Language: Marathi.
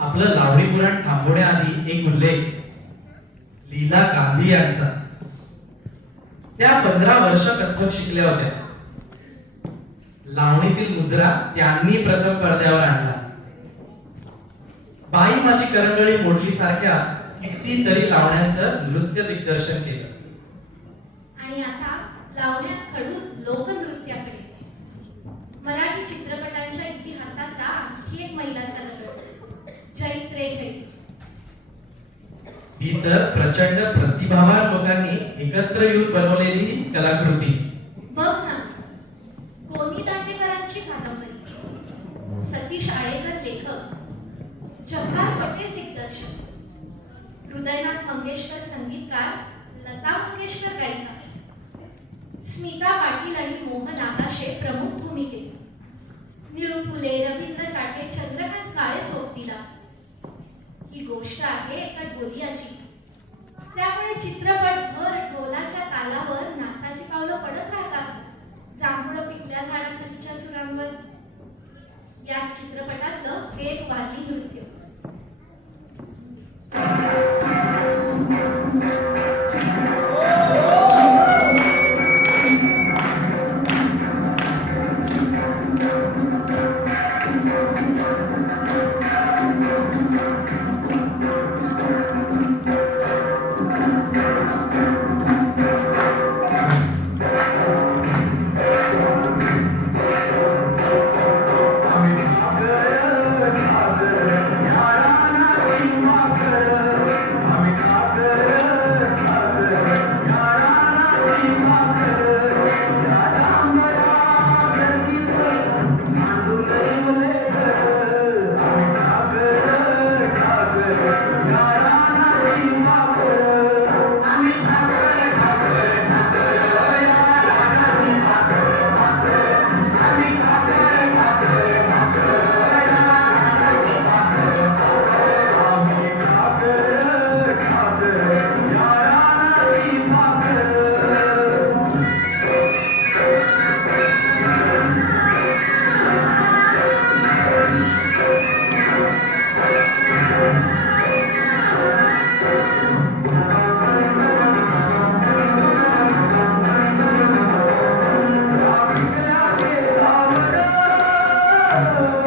आपलं लावणी पुराण थांबवण्याआधी एक उल्लेख लीला गांधी यांचा. त्या 15 वर्ष कथ्थक शिकल्या होत्या. लावणीतील मुजरा त्यांनी प्रथम पडद्यावर आणला. बाई माझी करंगळी मोडली सारख्या कितीतरी लावण्यांचं नृत्य दिग्दर्शन केलं. आणि आता लावण्यात खडून लोकनृत्याकडे मराठी चित्रपटांच्या इतिहासातला आणखी एक मैलाचा दगड चैत्रे चैत्र. ही तर प्रचंड प्रतिभावान लोकांनी एकत्र येऊन बनवलेली कलाकृती. बघ ना, कोणी दांडेकरांची कादंबरी, सतीश आळेकर लेखक, जब्बार पटेल दिग्दर्शक, हृदयनाथ मंगेशकर संगीतकार, लता मंगेशकर गायिका, स्मिता पाटील आणि मोहन आगाशे प्रमुख भूमिकेत, निळू फुले, रवींद्र साठे, चंद्रकांत काळे सोबतीला. ही गोष्ट आहे एका ढोलियाची. त्यामुळे चित्रपट भर ढोलाच्या तालावर नाचाची पावलं पडत राहतात, जांभळं पिकल्या झाडाखालीच्या सुरांवर. याच चित्रपटातलं वेग वारली नृत्य. Oh